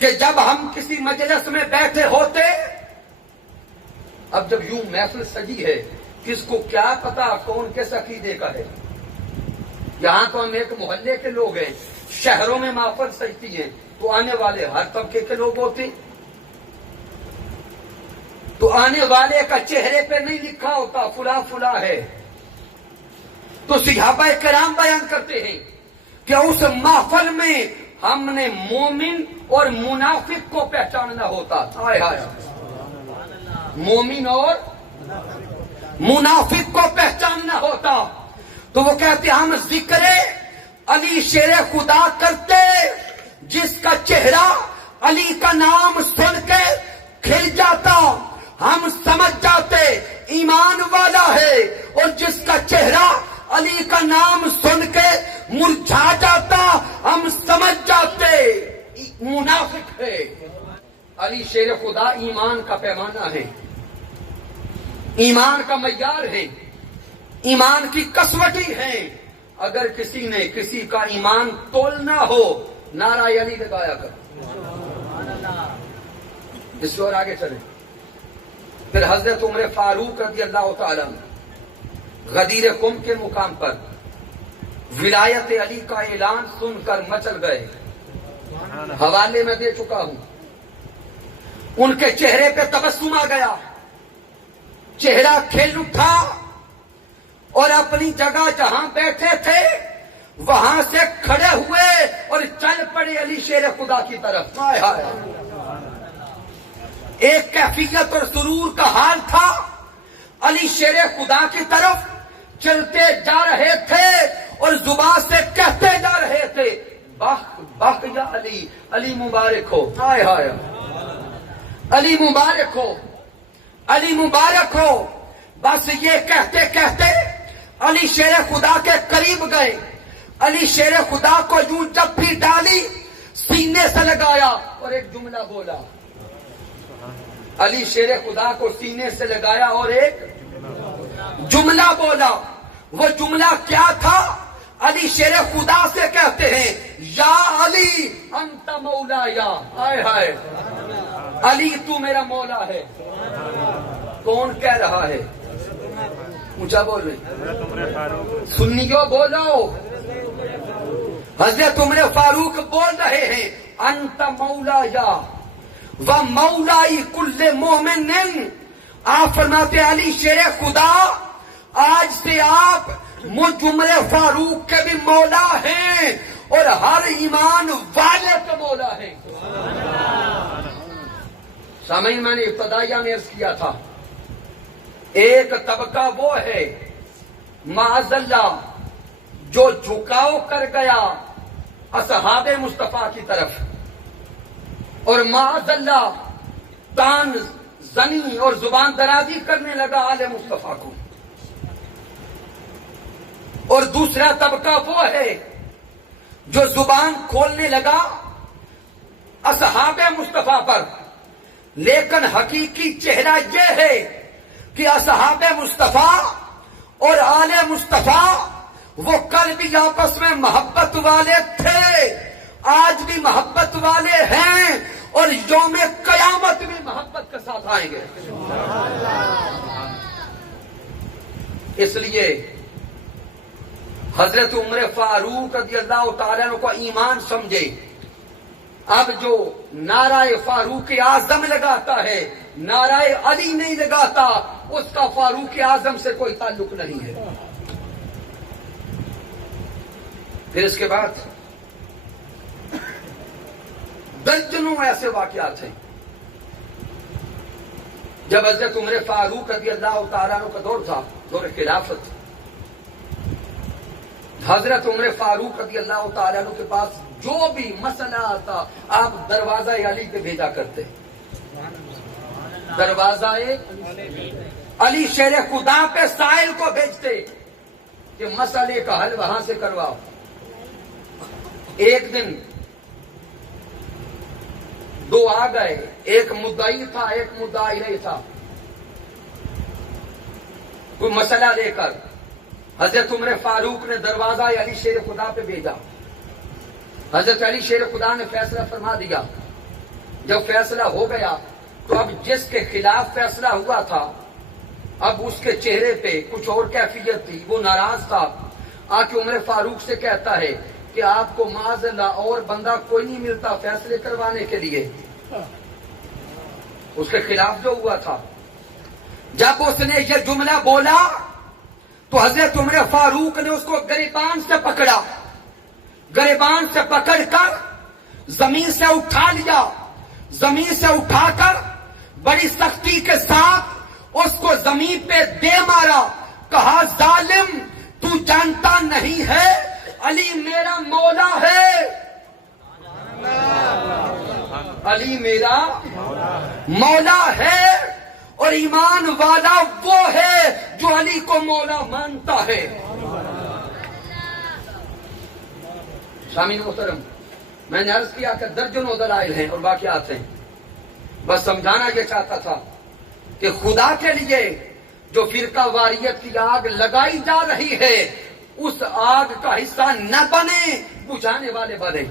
کہ جب ہم کسی مجلس میں بیٹھے ہوتے، اب جب یوں محفل سجی ہے، کس کو کیا پتا کون کس عقیدے کا ہے، یہاں تو ہم ایک محلے کے لوگ ہیں، شہروں میں محفل سجتی ہیں تو آنے والے ہر طبقے کے لوگ ہوتے، تو آنے والے کا چہرے پہ نہیں لکھا ہوتا فلاں فلاں ہے، تو صحابہ کرام بیان کرتے ہیں کہ اس محفل میں ہم نے مومن اور منافق کو پہچاننا ہوتا۔ ہائے ہائے، مومن اور منافق کو پہچاننا ہوتا، تو وہ کہتے ہم ذکر علی شیر خدا کرتے، جس کا چہرہ علی کا نام سن کے کھل جاتا ہم سمجھ جاتے ایمان والا ہے، اور جس کا چہرہ علی کا نام سن کے مرجھا جاتا ہم سمجھ جاتے منافق ہے۔ علی شیر خدا ایمان کا پیمانہ ہے، ایمان کا معیار ہے، ایمان کی کسوٹی ہے۔ اگر کسی نے کسی کا ایمان تولنا ہو نعرہ علی لگایا کر۔ اس سے اور آگے چلیں، پھر حضرت عمر فاروق رضی اللہ تعالیٰ غدیر قم کے مقام پر ولایت علی کا اعلان سن کر مچل گئے، حوالے میں دے چکا ہوں، ان کے چہرے پہ تبسم آ گیا، چہرہ کھل اٹھا، اور اپنی جگہ جہاں بیٹھے تھے وہاں سے کھڑے ہوئے اور چل پڑے علی شیر خدا کی طرف۔ ہائے ہائے، ایک کیفیت اور سرور کا حال تھا، علی شیر خدا کی طرف چلتے جا رہے تھے اور زبان سے کہتے جا رہے تھے بخ بخ یا علی، علی مبارک ہو۔ ہائے ہائے، علی مبارک ہو، علی مبارک ہو۔ بس یہ کہتے کہتے علی شیر خدا کے قریب گئے، علی شیر خدا کو یوں جپھی ڈالی، سینے سے لگایا اور ایک جملہ بولا۔ علی شیر خدا کو سینے سے لگایا اور ایک جملہ بولا۔ وہ جملہ کیا تھا؟ علی شیر خدا سے کہتے ہیں یا علی انت مولا یا، ہائے ہائے، علی تو میرا مولا ہے۔ کون کہہ رہا ہے؟ اونچا بول رہے، سنیو بولو، حضرت عمر فاروق بول رہے ہیں انت مولا یا و مولائی کل مومن. آپ فرماتے علی شیر خدا آج سے آپ مجھ عمر فاروق کے بھی مولا ہیں اور ہر ایمان والے کا مولا ہے. سامعین میں نے ابتدائیہ میں عرض کیا تھا ایک طبقہ وہ ہے معاذ اللہ جو جھکاؤ کر گیا اصحاب مصطفیٰ کی طرف اور معاذ اللہ تان زنی اور زبان درازی کرنے لگا آل مصطفیٰ کو. اور دوسرا طبقہ وہ ہے جو زبان کھولنے لگا اصحاب مصطفیٰ پر، لیکن حقیقی چہرہ یہ ہے کہ اصحاب مصطفیٰ اور آل مصطفیٰ وہ کل بھی آپس میں محبت والے تھے، آج بھی محبت والے ہیں اور یوم قیامت بھی محبت کے ساتھ آئیں گے. اس لیے حضرت عمر فاروق رضی اللہ تعالیٰ عنہ کو ایمان سمجھے. اب جو نعرہ فاروق اعظم لگاتا ہے نعرہ علی نہیں لگاتا اس کا فاروق اعظم سے کوئی تعلق نہیں ہے. پھر اس کے بعد درجنوں ایسے واقعات ہیں جب حضرت عمر فاروق رضی اللہ تعالیٰ عنہ کا دور تھا، دور خلافت. حضرت عمر فاروق رضی اللہ تعالیٰ عنہ کے پاس جو بھی مسئلہ آتا آپ دروازہ علی پہ بھیجا کرتے. دروازہ علی شیر خدا پہ سائل کو بھیجتے کہ مسئلے کا حل وہاں سے کرواؤ. ایک دن دو آ گئے، ایک مدعی تھا ایک مدعی نہیں تھا. کوئی مسئلہ لے کر حضرت عمر فاروق نے دروازہ علی شیر خدا پہ بھیجا. حضرت علی شیر خدا نے فیصلہ فرما دیا. جب فیصلہ ہو گیا تو اب جس کے خلاف فیصلہ ہوا تھا اب اس کے چہرے پہ کچھ اور کیفیت تھی، وہ ناراض تھا. آ کے عمر فاروق سے کہتا ہے کہ آپ کو معاذ اللہ اور بندہ کوئی نہیں ملتا فیصلے کروانے کے لیے اس کے خلاف جو ہوا تھا. جب اس نے یہ جملہ بولا تو حضرت عمر فاروق نے اس کو گریبان سے پکڑا، گریبان سے پکڑ کر زمین سے اٹھا لیا. زمین سے اٹھا کر بڑی سختی کے ساتھ اس کو زمین پہ دے مارا. کہا ظالم تو جانتا نہیں ہے علی میرا مولا ہے، علی میرا مولا ہے اور ایمان والا وہ ہے جو علی کو مولا مانتا ہے. سامعین محترم، میں نے عرض کیا کہ درجنوں دلائل ہیں اور واقعات ہیں. بس سمجھانا یہ چاہتا تھا کہ خدا کے لیے جو فرقہ واریت کی آگ لگائی جا رہی ہے اس آگ کا حصہ نہ بنے، بجھانے والے بنے.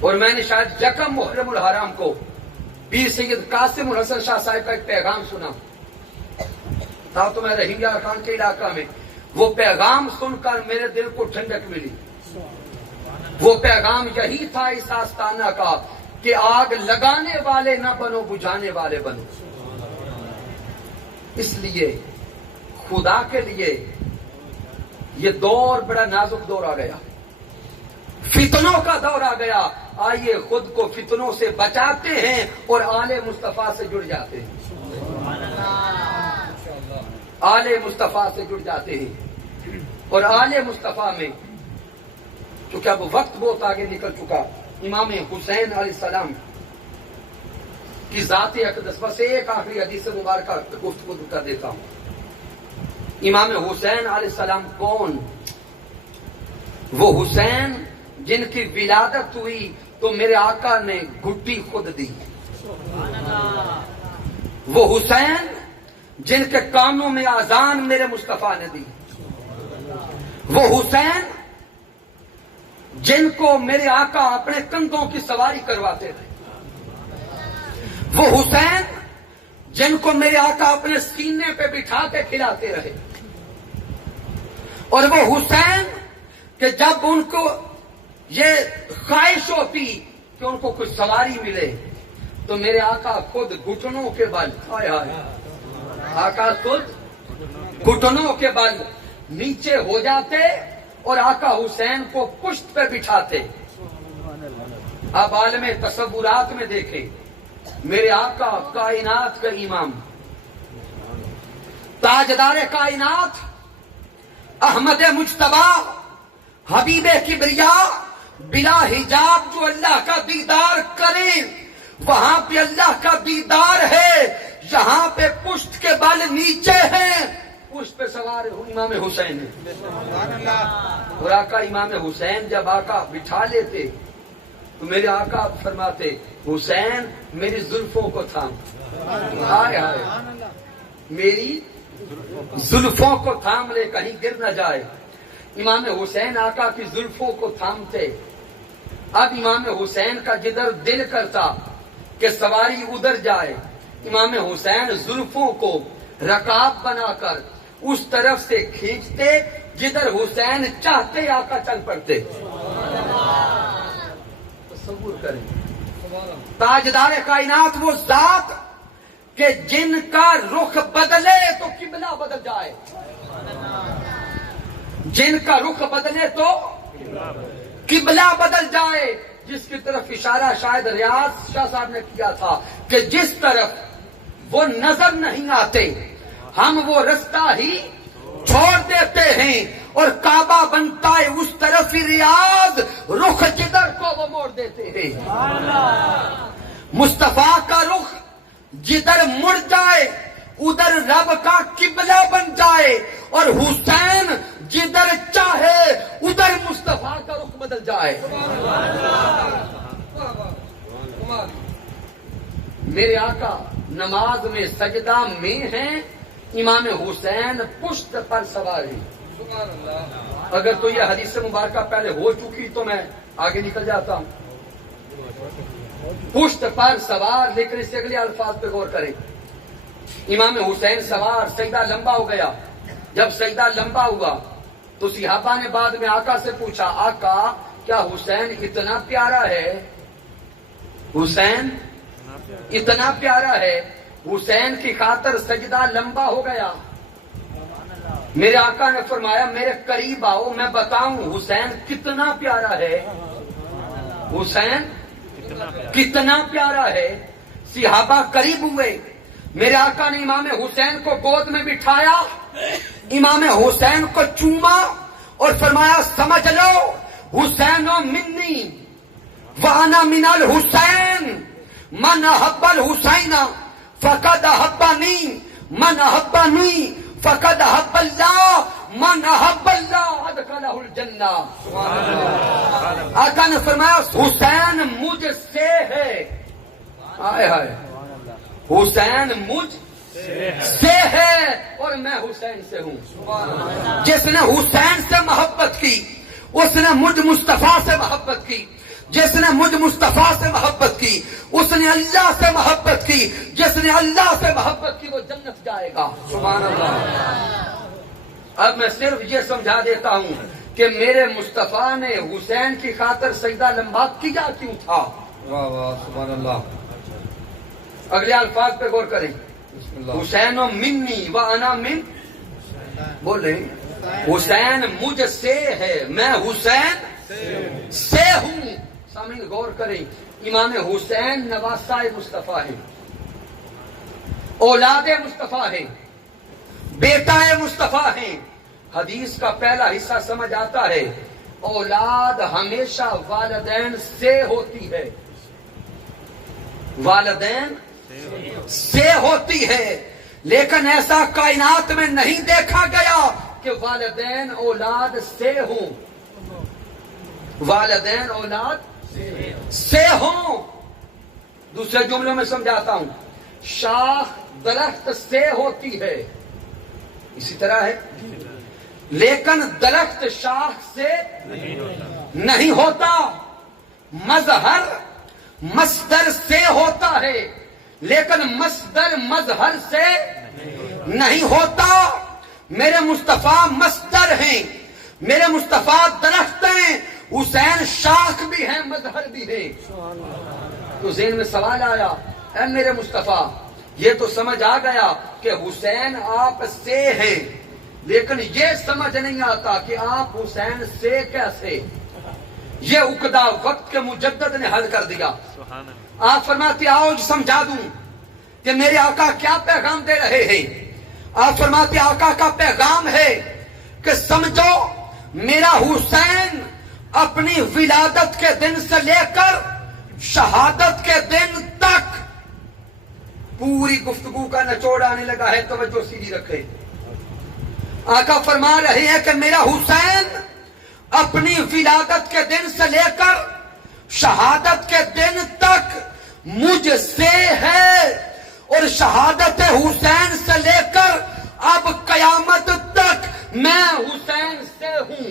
اور میں نے شاید یکم محرم الحرام کو پیر سید قاسم الحسن شاہ صاحب کا ایک پیغام سنا تھا تو میں رحیم یار خان کے علاقہ میں. وہ پیغام سن کر میرے دل کو ٹھنڈک ملی. وہ پیغام یہی تھا اس آستانہ کا کہ آگ لگانے والے نہ بنو، بجھانے والے بنو. اس لیے خدا کے لیے یہ دور بڑا نازک دور آ گیا، فتنوں کا دور آ گیا. آئیے خود کو فتنوں سے بچاتے ہیں اور آل مصطفیٰ سے جڑ جاتے ہیں، آل مصطفیٰ سے جڑ جاتے ہیں. اور آل مصطفیٰ میں چونکہ اب وقت بہت آگے نکل چکا، امام حسین علیہ السلام کی ذات اقدس بس ایک آخری حدیث مبارکہ گفتگو کر دیتا ہوں. امام حسین علیہ السلام کون؟ وہ حسین جن کی ولادت ہوئی تو میرے آقا نے گھٹی خود دی. وہ حسین جن کے کانوں میں اذان میرے مصطفیٰ نے دی. وہ حسین جن کو میرے آقا اپنے کندھوں کی سواری کرواتے تھے. وہ حسین جن کو میرے آقا اپنے سینے پہ بٹھا کے کھلاتے رہے. اور وہ حسین کہ جب ان کو یہ خواہش ہوتی کہ ان کو کچھ سواری ملے تو میرے آقا خود گھٹنوں کے بل، ہائے ہائے، آقا خود گھٹنوں کے بل نیچے ہو جاتے اور آقا حسین کو پشت پہ بٹھاتے. اب عالم تصورات میں دیکھیں، میرے آقا کائنات کا امام، تاجدار کائنات، احمد مجتبی، حبیب کبریا، بلا حجاب جو اللہ کا دیدار کرے، وہاں پہ اللہ کا دیدار ہے، یہاں پہ پشت کے بال نیچے ہیں، پشت پہ سوار امام حسین ہے. اور آقا امام حسین جب آقا بٹھا لیتے تو میرے آقا فرماتے حسین میری زلفوں کو تھام، ہائے ہائے، میری زلفوں کو تھام لے کہیں گر نہ جائے. امام حسین آقا کی زلفوں کو تھامتے. اب امام حسین کا جدھر دل کرتا کہ سواری ادھر جائے، امام حسین زلفوں کو رکاب بنا کر اس طرف سے کھینچتے جدھر حسین چاہتے آقا چل پڑتے. تصور کریں، تاجدار کائنات وہ ذات کہ جن کا رخ بدلے تو قبلہ بدل جائے، جن کا رخ بدلے تو قبلہ بدل جائے، جس کی طرف اشارہ شاید ریاض شاہ صاحب نے کیا تھا کہ جس طرف وہ نظر نہیں آتے ہم وہ رستہ ہی چھوڑ دیتے ہیں، اور کعبہ بنتا ہے اس طرف ہی ریاض، رخ جدھر کو وہ موڑ دیتے ہیں. مصطفیٰ کا رخ جدھر مڑ جائے ادھر رب کا قبلہ بن جائے، اور حسین جدھر چاہے ادھر مصطفیٰ کا رخ بدل جائے. میرے آقا نماز میں سجدہ میں ہیں، امام حسین پشت پر سوار ہیں. اگر تو یہ حدیث مبارکہ پہلے ہو چکی تو میں آگے نکل جاتا ہوں. پشت پر سوار، لیکن اس سے اگلے الفاظ پہ غور کریں. امام حسین سوار، سجدہ لمبا ہو گیا. جب سجدہ لمبا ہوا تو صحابہ نے بعد میں آقا سے پوچھا آقا کیا حسین اتنا پیارا ہے؟ حسین اتنا پیارا ہے، حسین کی خاطر سجدہ لمبا ہو گیا. میرے آقا نے فرمایا میرے قریب آؤ میں بتاؤں حسین کتنا پیارا ہے، حسین کتنا پیارا ہے. صحابہ قریب ہوئے، میرے آقا نے امام حسین کو گود میں بٹھایا، امام حسین کو چوما اور فرمایا سمجھ لو حسین و منی وانا من الحسین، من احب الحسین فقد احبنی، من احبنی فقد احب اللہ، من احب اللہ ادخلہ الجنہ. آقا نے فرمایا حسین مجھ سے ہے، ہائے ہائے، حسین مجھ سے ہے اور میں حسین سے ہوں. جس نے حسین سے محبت کی اس نے مجھ مصطفیٰ سے محبت کی، جس نے مجھ مصطفیٰ سے محبت کی اس نے اللہ سے محبت کی، جس نے اللہ سے محبت کی وہ جنت جائے گا. سبحان اللہ. اب میں صرف یہ سمجھا دیتا ہوں کہ میرے مصطفیٰ نے حسین کی خاطر سجدہ لمبا کیا کیوں تھا. واہ واہ سبحان اللہ. اگلے الفاظ پہ غور کریں. حسین و منی و انا من، بولیں حسین مجھ سے ہے میں حسین سے ہوں. سامعین غور کریں، امام حسین نواسہ مصطفیٰ ہے، اولاد مصطفیٰ ہے، بیٹا مصطفیٰ ہے. حدیث کا پہلا حصہ سمجھ آتا ہے اولاد ہمیشہ والدین سے ہوتی ہے، والدین سے ہوتی ہے، لیکن ایسا کائنات میں نہیں دیکھا گیا کہ والدین اولاد سے ہوں، والدین اولاد سے ہوں. دوسرے جملوں میں سمجھاتا ہوں، شاخ درخت سے ہوتی ہے، اسی طرح ہے، لیکن درخت شاخ سے نہیں ہوتا. مظہر مصدر سے ہوتا ہے، لیکن مصدر مظہر سے نہیں ہوتا. میرے مصطفیٰ مصدر ہیں، میرے مصطفیٰ درخت ہیں، حسین شاخ بھی ہیں، مظہر بھی ہیں۔ تو ذہن میں سوال آیا، اے میرے مصطفیٰ یہ تو سمجھ آ گیا کہ حسین آپ سے ہیں، لیکن یہ سمجھ نہیں آتا کہ آپ حسین سے کیسے؟ یہ عقدہ وقت کے مجدد نے حل کر دیا۔ آپ فرماتے آؤ سمجھا دوں کہ میرے آقا کیا پیغام دے رہے ہیں۔ آپ فرماتے آقا کا پیغام ہے کہ سمجھو میرا حسین اپنی ولادت کے دن سے لے کر شہادت کے دن تک، پوری گفتگو کا نچوڑ آنے لگا ہے، توجہ سیدھی رکھے۔ آقا فرما رہے ہیں کہ میرا حسین اپنی ولادت کے دن سے لے کر شہادت کے دن تک مجھ سے ہے، اور شہادت حسین سے لے کر اب قیامت تک میں حسین سے ہوں۔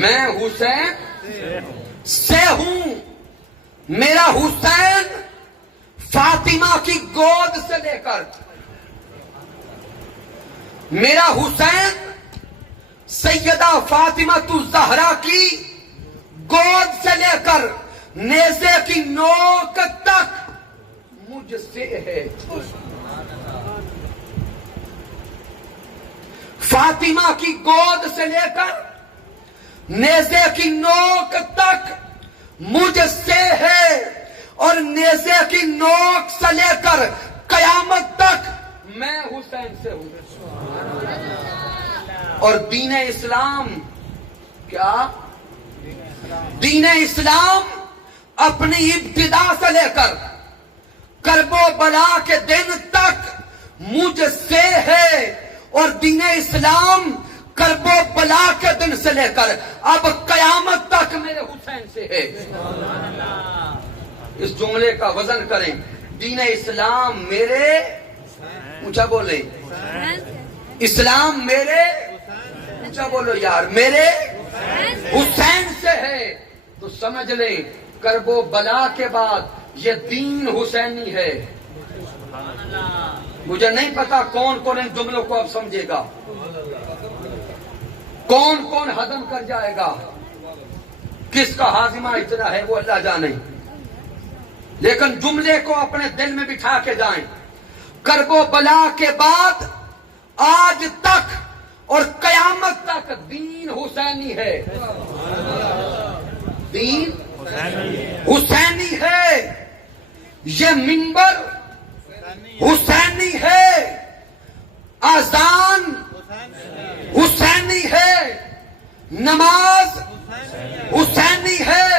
میں حسین سے ہوں۔ میرا حسین فاطمہ کی گود سے لے کر، میرا حسین سیدہ فاطمہ الزہرا کی گود سے لے کر نیزے کی نوک تک مجھ سے ہے۔ فاطمہ کی گود سے لے کر نیزے کی نوک تک مجھ سے ہے، اور نیزے کی نوک سے لے کر قیامت تک میں حسین سے ہوں۔ اور دین اسلام کیا؟ دین اسلام اپنی ابتدا سے لے کر کرب و بلا کے دن تک مجھ سے ہے، اور دین اسلام کرب و بلا کے دن سے لے کر اب قیامت تک میرے حسین سے ہے۔ اس جملے کا وزن کریں، دین اسلام میرے، اونچا بولے، اسلام میرے، اونچا بولو یار، میرے حسین سے ہے۔ تو سمجھ لیں کرب و بلا کے بعد یہ دین حسینی ہے۔ مجھے نہیں پتا کون کون ان جملوں کو اب سمجھے گا، کون کون ہضم کر جائے گا، کس کا ہاضمہ اتنا ہے وہ اللہ جانے، لیکن جملے کو اپنے دل میں بٹھا کے جائیں۔ کرب و بلا کے بعد آج تک اور قیامت تک دین حسینی ہے۔ دین حسینی ہے، یہ منبر حسینی ہے، اذان حسینی ہے، نماز حسینی ہے،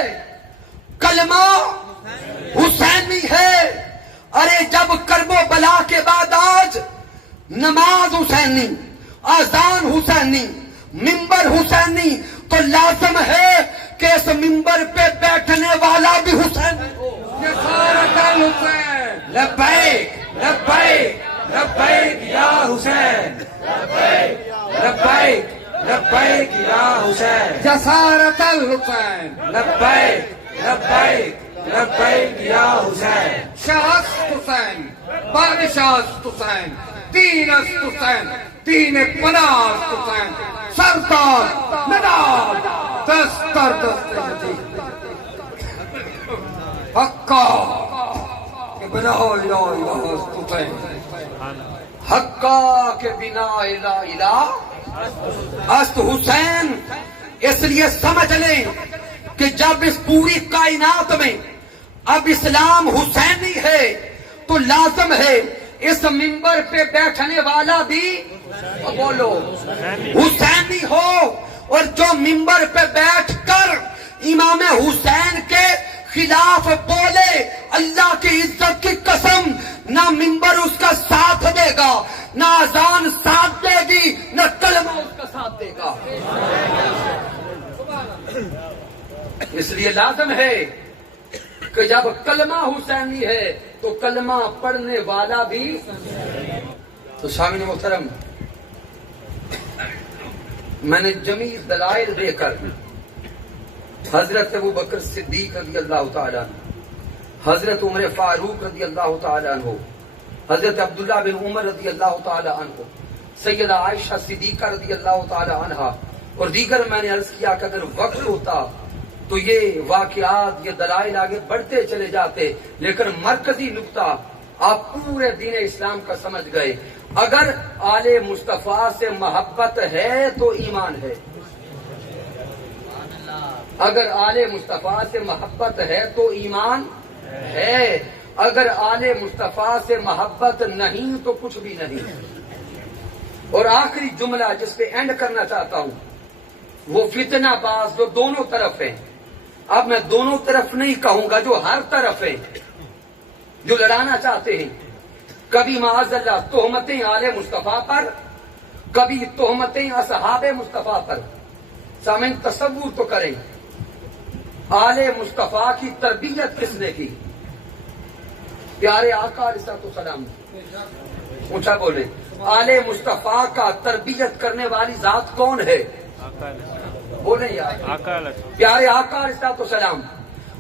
کلمہ حسینی ہے۔ ارے جب کرب و بلا کے بعد آج نماز حسینی، اذان حسینی، منبر حسینی، تو لازم ہے کہ اس منبر پہ بیٹھنے والا بھی حسینی ہو۔ جسارت الحسین، لبیک لبیک لبیک یا حسین، لبیک لبیک یا حسین، جسارت الحسین، لبیک لبیک لبیک یا حسین، شہست حسین، بادشاہست حسین، دین است حسین، دین پناہ است حسین، سردار ندار دست در دست یزید، حقا کہ بنا الہ الہ است حسین، حقا کے بنا الہ الہ است حسین۔ اس لیے سمجھ لیں کہ جب اس پوری کائنات میں اب اسلام حسینی ہے تو لازم ہے اس منبر پہ بیٹھنے والا بھی بولو حسینی ہو، اور جو منبر پہ بیٹھ کر امام حسین کے خلاف بولے، اللہ کی عزت کی قسم نہ منبر اس کا ساتھ دے گا، نہ اذان ساتھ دے گی، نہ کلمہ اس کا ساتھ دے گا۔ اس لیے لازم ہے کہ جب کلمہ حسینی ہے تو کلمہ پڑھنے والا بھی۔ تو سامعین محترم، میں نے جمیع دلائل دے کر حضرت ابو بکر صدیق رضی اللہ تعالیٰ عنہ، حضرت عمر فاروق رضی اللہ تعالیٰ عنہ، حضرت عبداللہ بن عمر رضی اللہ تعالیٰ عنہ، سیدہ عائشہ صدیقہ رضی اللہ تعالی عنہا اور دیگر میں نے عرض کیا کہ اگر وقت ہوتا تو یہ واقعات یہ دلائل آگے بڑھتے چلے جاتے، لیکن مرکزی نقطہ آپ پورے دین اسلام کا سمجھ گئے۔ اگر آل مصطفیٰ سے محبت ہے تو ایمان ہے، اگر آل مصطفیٰ سے محبت ہے تو ایمان ہے، اگر آل مصطفیٰ سے محبت نہیں تو کچھ بھی نہیں۔ اور آخری جملہ جس پہ اینڈ کرنا چاہتا ہوں وہ فتنہ باز جو دونوں طرف ہیں، اب میں دونوں طرف نہیں کہوں گا، جو ہر طرف ہیں، جو لڑانا چاہتے ہیں، کبھی معاذ اللہ تہمتیں آل مصطفیٰ پر، کبھی تہمتیں اصحاب مصطفیٰ پر۔ سامعین تصور تو کریں، آل مصطفیٰ کی تربیت کس نے کی؟ پیارے آقا علیہ السلام نے۔ اونچا بولے، آل مصطفیٰ کا تربیت کرنے والی ذات کون ہے؟ بولیں یار، پیارے آقا علیہ السلام۔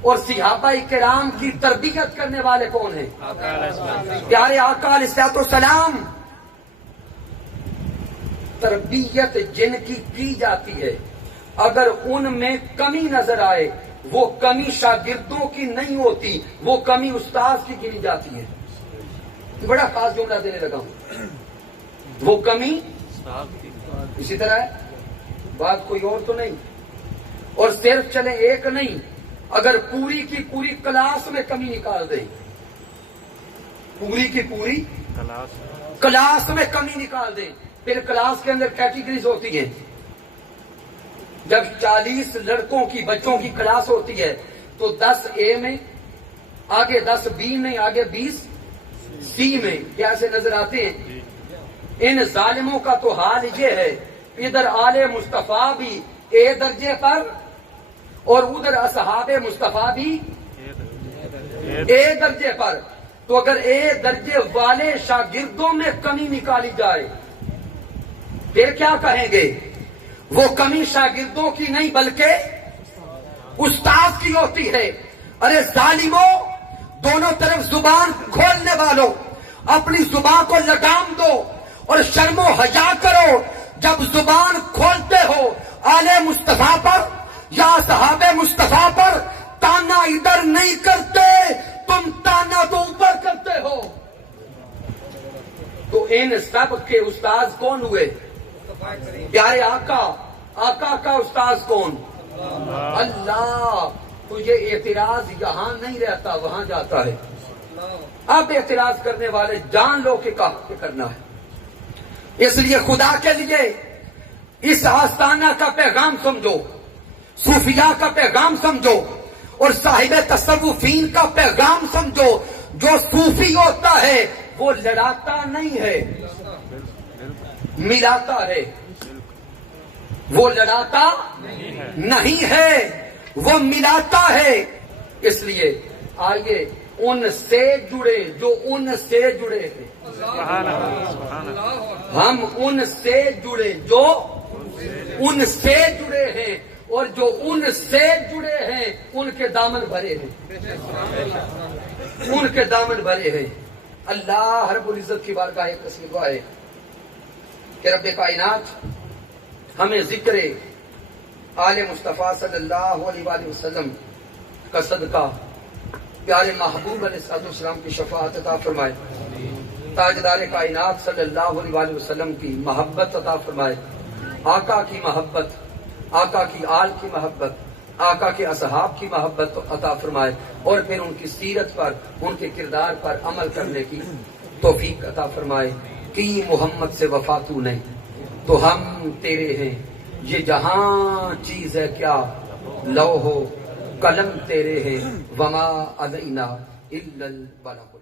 اور صحابہ کرام کی تربیت کرنے والے کون ہیں؟ پیارے آقا علیہ السلام۔ تربیت جن کی جاتی ہے، اگر ان میں کمی نظر آئے، وہ کمی شاگردوں کی نہیں ہوتی، وہ کمی استاذ کی گنی جاتی ہے۔ بڑا خاص جملہ دینے لگا ہوں، وہ کمی اسی طرح ہے، بات کوئی اور تو نہیں۔ اور صرف چلے ایک نہیں، اگر پوری کی پوری کلاس میں کمی نکال دیں، پوری کی پوری کلاس میں کمی نکال دیں، پھر کلاس کے اندر کیٹیگریز ہوتی ہیں۔ جب 40 لڑکوں کی بچوں کی کلاس ہوتی ہے تو 10 اے میں، آگے 10 بی میں، آگے 20 سی میں، کیسے نظر آتے ہیں؟ ان ظالموں کا تو حال یہ ہے، ادھر آل مصطفیٰ بھی اے درجے پر اور ادھر اصحاب مصطفیٰ بھی اے درجے پر۔ تو اگر اے درجے والے شاگردوں میں کمی نکالی جائے پھر کیا کہیں گے؟ وہ کمی شاگردوں کی نہیں بلکہ استاد کی ہوتی ہے۔ ارے ظالموں، دونوں طرف زبان کھولنے والوں، اپنی زبان کو لگام دو اور شرم و حیا کرو۔ جب زبان کھولتے ہو آل مصطفیٰ پر یا صحابہ مصطفیٰ پر، تانا ادھر نہیں کرتے، تم تانا تو اوپر کرتے ہو۔ تو ان سب کے استاذ کون ہوئے؟ پیارے آقا۔ آقا کا استاذ کون؟ اللہ۔ تو یہ اعتراض یہاں نہیں رہتا، وہاں جاتا ہے۔ اب اعتراض کرنے والے جان لو کہ کہاں کرنا ہے۔ اس لیے خدا کے لیے اس آستانہ کا پیغام سمجھو، صوفیاء کا پیغام سمجھو، اور صاحب تصوفین کا پیغام سمجھو۔ جو صوفی ہوتا ہے وہ لڑاتا نہیں ہے، ملاتا ہے۔ وہ لڑاتا نہیں ہے، وہ ملاتا ہے۔ اس لیے آئیے ان سے جڑے جو ان سے جڑے ہیں، ہم ان سے جڑے جو ان سے جڑے ہیں، اور جو ان سے جڑے ہیں ان کے دامن بھرے ہیں، ان کے دامن بھرے ہیں۔ اللہ رب العزت کی بارگاہ ایک تصویر ہے کہ رب کائنات ہمیں ذکر آل مصطفیٰ صلی اللہ علیہ وآلہ وسلم کا صدقہ پیارے محبوب علیہ السلام کی شفاعت عطا فرمائے، تاجدار کائنات صلی اللہ علیہ وآلہ وسلم کی محبت عطا فرمائے، آقا کی محبت، آقا کی آل کی محبت، آقا کے اصحاب کی محبت عطا فرمائے، اور پھر ان کی سیرت پر، ان کے کردار پر عمل کرنے کی توفیق عطا فرمائے۔ کہ محمد سے وفا تو نہیں تو ہم تیرے ہیں، یہ جہاں چیز ہے کیا لوح و قلم تیرے ہیں، وما علینا الا البلاغ۔